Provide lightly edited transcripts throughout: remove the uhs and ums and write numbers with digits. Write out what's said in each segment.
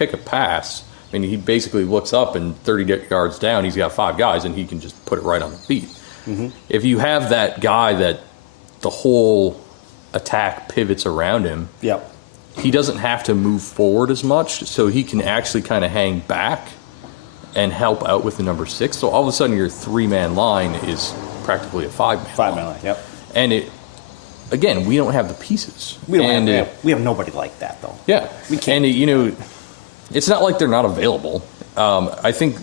pick a pass, I mean, he basically looks up and 30 yards down, he's got 5 guys, and he can just put it right on the feet. Mm-hmm. If you have that guy that the whole attack pivots around him, he doesn't have to move forward as much, so he can actually kind of hang back and help out with the number 6. So all of a sudden, your 3-man line is practically a 5-man line. Yep. And again, we don't have the pieces. We have nobody like that, though. Yeah. We can't. And, it's not like they're not available. I think,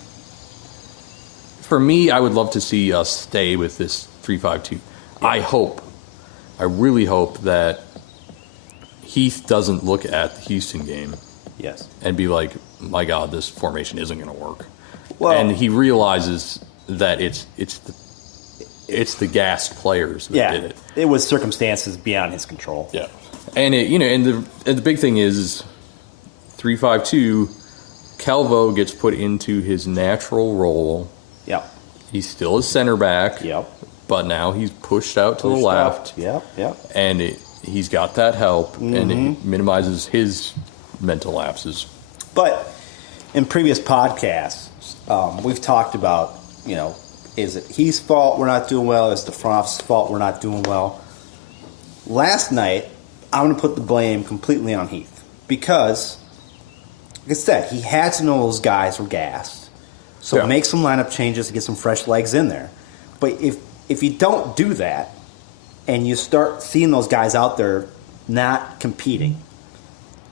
for me, I would love to see us stay with this 3-5-2. Yeah. I really hope that Heath doesn't look at the Houston game and be like, my God, this formation isn't going to work. Well, and he realizes that it's the gassed players that did it. It was circumstances beyond his control. Yeah. And the big thing is 3-5-2, Calvo gets put into his natural role. Yep. He's still a center back. Yep. But now he's pushed out to the left. Yep. And he's got that help, and it minimizes his mental lapses. But in previous podcasts, we've talked about, is it Heath's fault we're not doing well? Is it the front office's fault we're not doing well? Last night, I'm going to put the blame completely on Heath because, like I said, he had to know those guys were gassed. So make some lineup changes to get some fresh legs in there. But if you don't do that and you start seeing those guys out there not competing,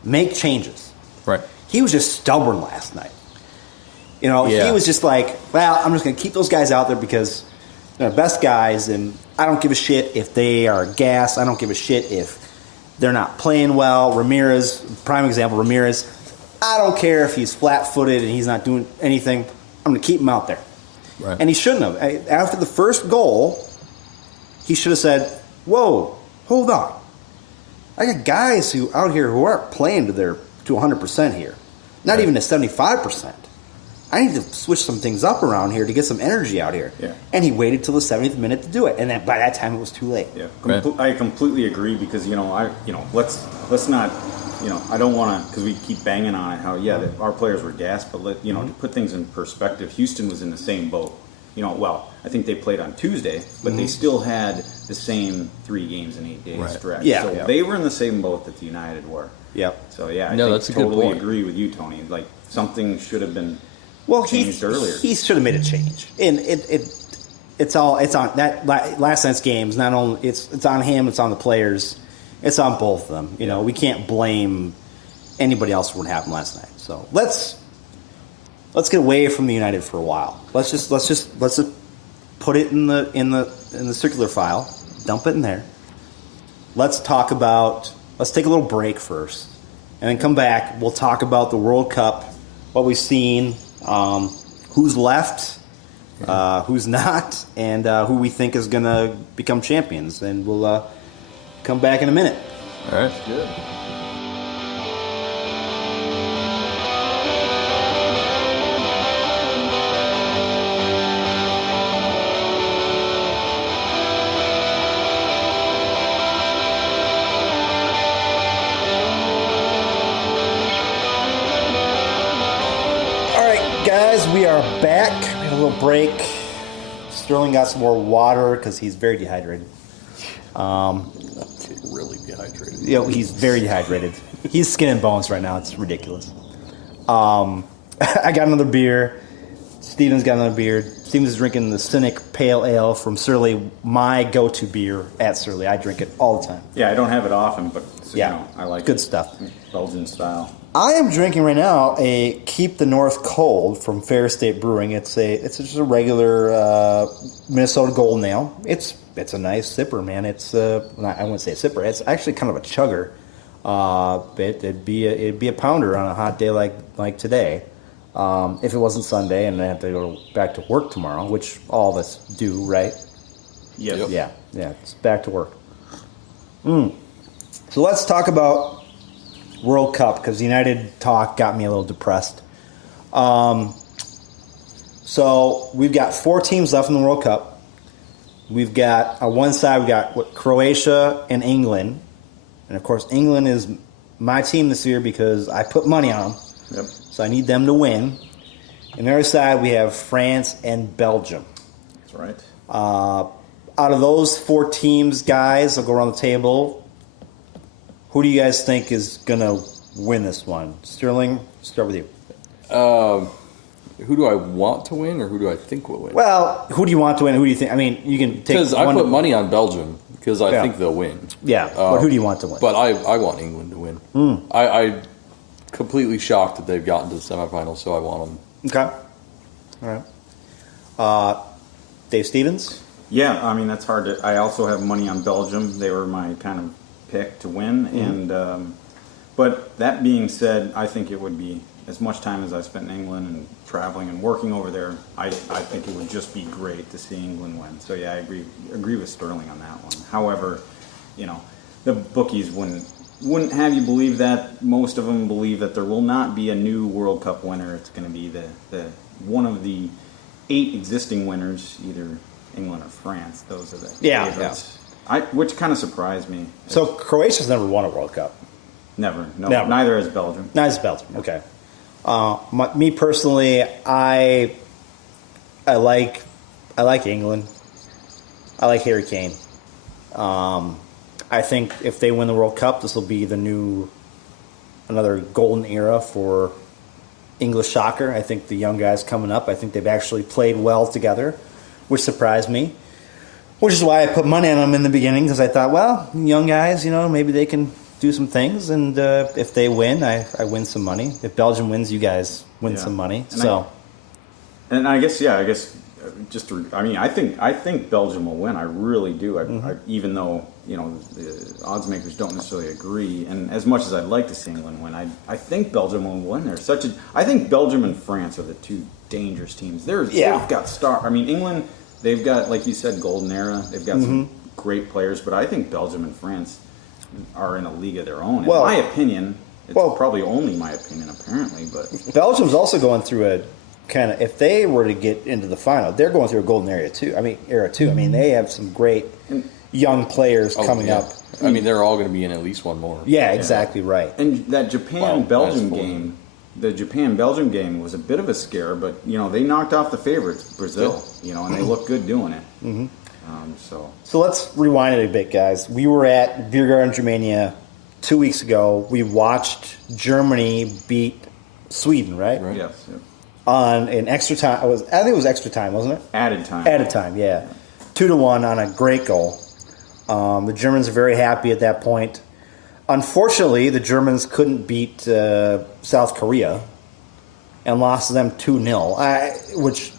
make changes. Right. He was just stubborn last night. He was just like, well, I'm just going to keep those guys out there because they're the best guys, and I don't give a shit if they are gas. I don't give a shit if they're not playing well. Ramirez, prime example, I don't care if he's flat-footed and he's not doing anything. I'm going to keep him out there. Right. And he shouldn't have. After the first goal, he should have said, whoa, hold on. I got guys out here who aren't playing to 100% here. Not even to 75%. I need to switch some things up around here to get some energy out here. Yeah. And he waited till the 70th minute to do it. And then by that time it was too late. Yeah. I completely agree because, let's not, I don't want to, because we keep banging on it how, that our players were gassed, but to put things in perspective, Houston was in the same boat. I think they played on Tuesday, but they still had the same 3 games in 8 days stretch. Yeah. So they were in the same boat that the United were. Yep. So, I that's a good totally point. agree with you, Tony. Like, something should have been changed earlier. He should have made a change. And it's on that last night's games. Not only it's on him, it's on the players, it's on both of them. We can't blame anybody else for what happened last night. So let's get away from the United for a while. Let's just put it in the circular file, dump it in there. Let's take a little break first, and then come back. We'll talk about the World Cup, what we've seen, who's left, who's not, and who we think is going to become champions. And we'll come back in a minute. All right, good. We are back. We had a little break. Sterling got some more water because he's very dehydrated. Really dehydrated. He's very dehydrated. He's skin and bones right now. It's ridiculous. I got another beer. Steven's got another beer. Steven's drinking the Cynic Pale Ale from Surly, my go-to beer at Surly. I drink it all the time. Yeah, I don't have it often, but I like it. Good stuff. Belgian style. I am drinking right now a Keep the North Cold from Fair State Brewing. It's just a regular Minnesota Golden Ale. It's a nice sipper, man. It's I wouldn't say a sipper. It's actually kind of a chugger. It'd be a pounder on a hot day like today. If it wasn't Sunday and I have to go back to work tomorrow, which all of us do, right? Yep. Yeah. It's back to work. So let's talk about World Cup, because United talk got me a little depressed. So we've got 4 teams left in the World Cup. We've got on one side we've got Croatia and England, and of course England is my team this year because I put money on them. Yep. So I need them to win. And the other side, we have France and Belgium. That's right. Out of those 4 teams, guys, I'll go around the table. Who do you guys think is going to win this one? Sterling, start with you. Who do I want to win, or who do I think will win? Well, who do you want to win? Who do you think? I mean, you can take Because I one. put money on Belgium because I Yeah. think they'll win. Yeah, but who do you want to win? But I want England to win. I completely shocked that they've gotten to the semifinals, so I want them. Okay. All right. Dave Stevens? Yeah, I mean, that's hard to... I also have money on Belgium. They were my kind of pick to win. And but that being said, I think it would be... As much time as I spent in England and traveling and working over there, I think it would just be great to see England win. So yeah, I agree with Sterling on that one. However, you know, the bookies wouldn't have you believe that. Most of them believe that there will not be a new World Cup winner. It's going to be the one of the 8 existing winners, either England or France. Those are the favorites. Which kind of surprised me. So Croatia's never won a World Cup. Never. No, Never. neither has Belgium. Nice Belgium. Okay. Me personally, I like England. I like Harry Kane. I think if they win the World Cup, this will be another golden era for English soccer. I think the young guys coming up, I think they've actually played well together, which surprised me. Which is why I put money on them in the beginning, because I thought, well, young guys, maybe they can do some things, and if they win, I win some money. If Belgium wins, you guys win some money. I guess I think Belgium will win. I really do. Even though the odds makers don't necessarily agree, and as much as I'd like to see England win, I think Belgium will win. I think Belgium and France are the 2 dangerous teams. They've got England. They've got, like you said, golden era. They've got some great players, but I think Belgium and France are in a league of their own. In my opinion, it's probably only my opinion, apparently. But Belgium's also going through a kind of, if they were to get into the final, they're going through a golden era too. I mean, they have some great young players coming up. I mean, they're all going to be in at least one more. Yeah, exactly right. And that Japan-Belgium game, the Japan-Belgium game was a bit of a scare, but they knocked off the favorites, Brazil. And they looked good doing it. Mm-hmm. So let's rewind it a bit, guys. We were at Beer Garden, Germania 2 weeks ago. We watched Germany beat Sweden, right? Yes. Yeah. On an extra time. I think it was extra time, wasn't it? Added time. Added time, yeah. 2-1 on a great goal. The Germans are very happy at that point. Unfortunately, the Germans couldn't beat South Korea and lost to them 2-0, which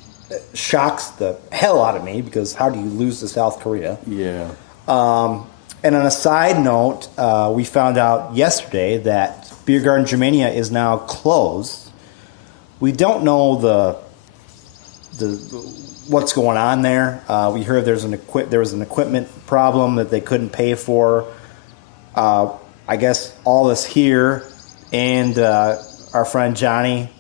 shocks the hell out of me, because how do you lose to South Korea? Yeah. And on a side note, we found out yesterday that Beer Garden Germania is now closed. We don't know the what's going on there. We heard there was an equipment problem that they couldn't pay for. I guess all of us here and our friend Johnny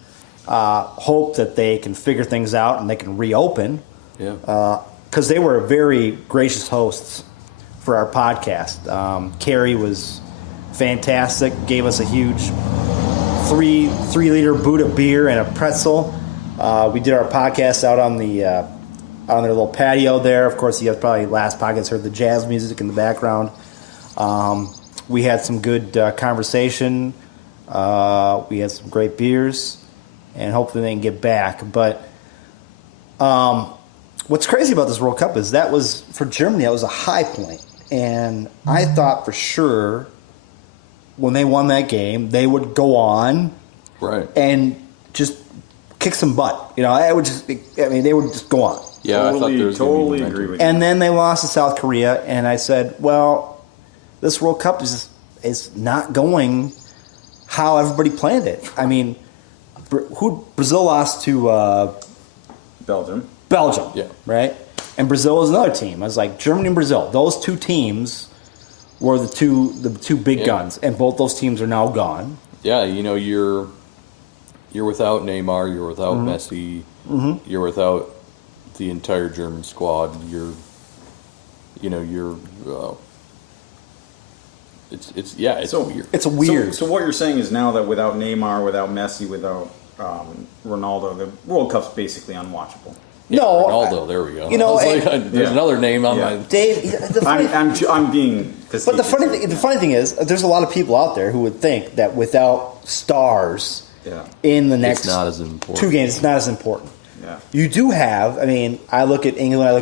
hope that they can figure things out and they can reopen. Yeah. Because they were very gracious hosts for our podcast. Carrie was fantastic, gave us a huge 3-liter boot of beer and a pretzel. We did our podcast out on their little patio there. Of course, you guys probably last podcast heard the jazz music in the background. We had some good conversation. We had some great beers, and hopefully they can get back. But what's crazy about this World Cup is that was, for Germany, that was a high point. And I thought for sure when they won that game, they would go on and just kick some butt. They would just go on. Yeah, totally agree with you. And then they lost to South Korea, and I said, well, this World Cup is not going how everybody planned it. I mean, Brazil lost to Belgium. Yeah. Right? And Brazil was another team. I was like, Germany and Brazil, those 2 teams were the two big guns, and both those teams are now gone. Yeah, you're without Neymar, you're without Messi, you're without the entire German squad. It's weird. It's weird. So what you're saying is now that without Neymar, without Messi, without Ronaldo, the World Cup's basically unwatchable. Yeah, no, Ronaldo. There we go. You know, there's another name on my. Dave. I'm being. But the funny thing is, there's a lot of people out there who would think that without stars in the next it's not as important. 2 games, it's not as important. Yeah. You do have. I mean, I look at England. I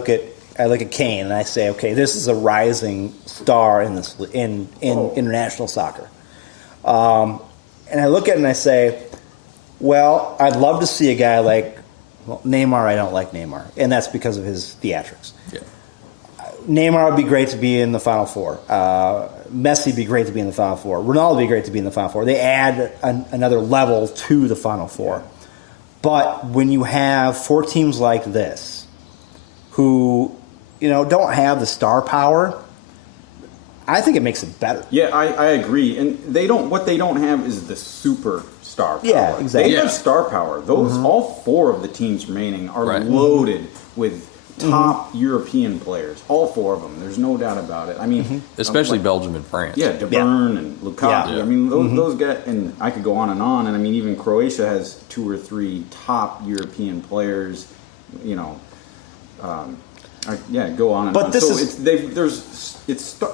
look at Kane, and I say, okay, this is a rising star in this in international soccer. And I look at it and I say, well, I'd love to see a guy like Neymar. I don't like Neymar, and that's because of his theatrics. Yeah. Neymar would be great to be in the Final Four. Messi would be great to be in the Final Four. Ronaldo would be great to be in the Final Four. They add another level to the Final Four. But when you have 4 teams like this who, don't have the star power, I think it makes it better. Yeah, I agree. And what they don't have is the super star power. Yeah, exactly. They have star power. Those all 4 of the teams remaining are loaded with top European players. All 4 of them. There's no doubt about it. I mean, especially Belgium and France. Yeah, De Bruyne and Lukaku. Yeah. I mean, those guys, and I could go on. And I mean, even Croatia has 2 or 3 top European players. Go on and but on. This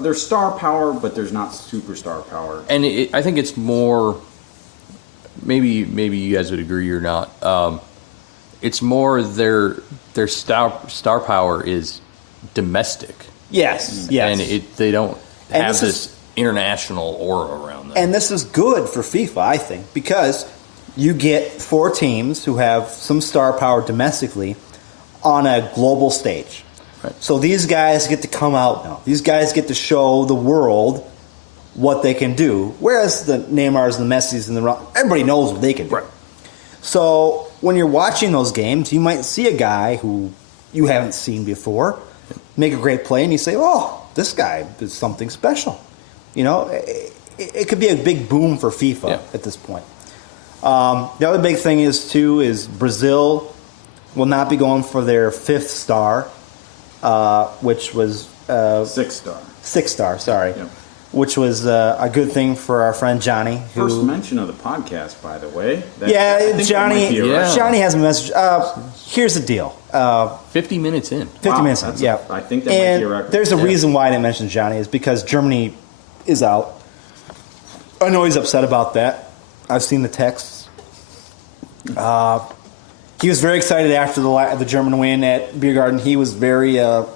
There's star power, but there's not superstar power. And I think it's more. Maybe you guys would agree or not. It's more their star power is domestic. Yes. And they don't And have this this international aura around them. And this is good for FIFA, I think, because you get 4 teams who have some star power domestically on a global stage. Right. So these guys get to come out now. These guys get to show the world what they can do. Whereas the Neymars and the Messis and everybody knows what they can do. Right. So when you're watching those games, you might see a guy who you haven't seen before make a great play, and you say, "Oh, this guy is something special." It could be a big boom for FIFA at this point. The other big thing is Brazil will not be going for their 5th star, which was 6 star. 6th star. Sorry. Yeah. Which was a good thing for our friend Johnny. First mention of the podcast, by the way. Johnny. Yeah. Johnny has a message. Here's the deal. 50 minutes in. 50 minutes in. Yeah. I think that might be a record. There's a reason why I didn't mention Johnny is because Germany is out. I know he's upset about that. I've seen the texts. He was very excited after the German win at Beer Garden. He was very. How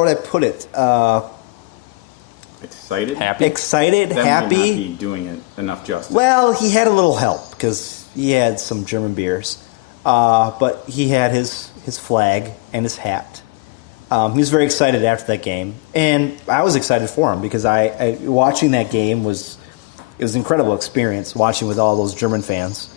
would I put it? Excited? Happy? Excited, That happy. might not be doing it enough justice. Well, he had a little help because he had some German beers. But he had his flag and his hat. He was very excited after that game. And I was excited for him because I watching that game was an incredible experience, watching with all those German fans.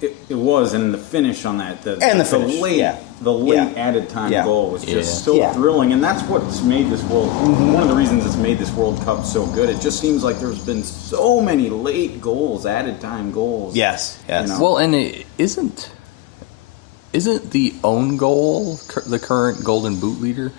It was, and the finish on that, the finish, late added time goal was just so Yeah. thrilling, and that's what's made this world. One of the reasons it's made this World Cup so good. It just seems like there's been so many late goals, added time goals. Yes. Well, and it isn't the own goal the current Golden Boot leader?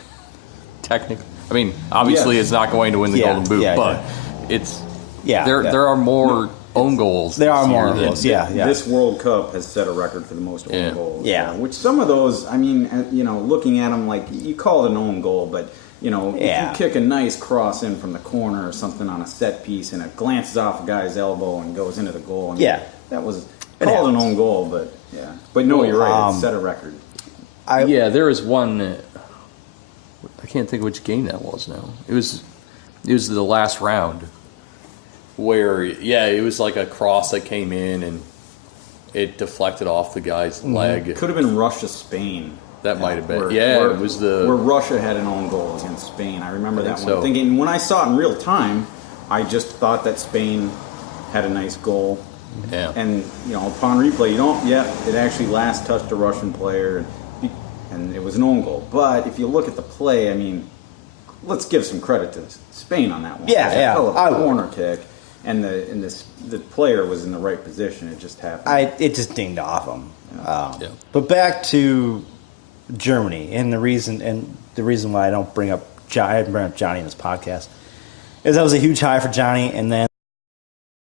Technically, I mean, obviously, it's not going to win the Golden Boot, but it's there are more. Own goals. There are more than- goals. Yeah. This World Cup has set a record for the most own goals. Yeah. Which some of those, I mean, looking at them, like, you call it an own goal, but, if you kick a nice cross in from the corner or something on a set piece and it glances off a guy's elbow and goes into the goal. I mean, that was called an own goal, but But no, you're right. It set a record. There was one. I can't think of which game that was now. It was the last round. Where, it was like a cross that came in and it deflected off the guy's leg. Could have been Russia-Spain. That might have been. Where it was the... Where Russia had an own goal against Spain. I remember that one. so. Thinking, when I saw it in real time, I just thought that Spain had a nice goal. Yeah. And, upon replay, it actually last touched a Russian player and it was an own goal. But if you look at the play, I mean, let's give some credit to Spain on that one. It was a hell of a corner kick. And the player was in the right position. It just happened. It just dinged off him. But back to Germany and the reason, and the reason why I don't bring up Johnny in this podcast is that was a huge high for Johnny, and then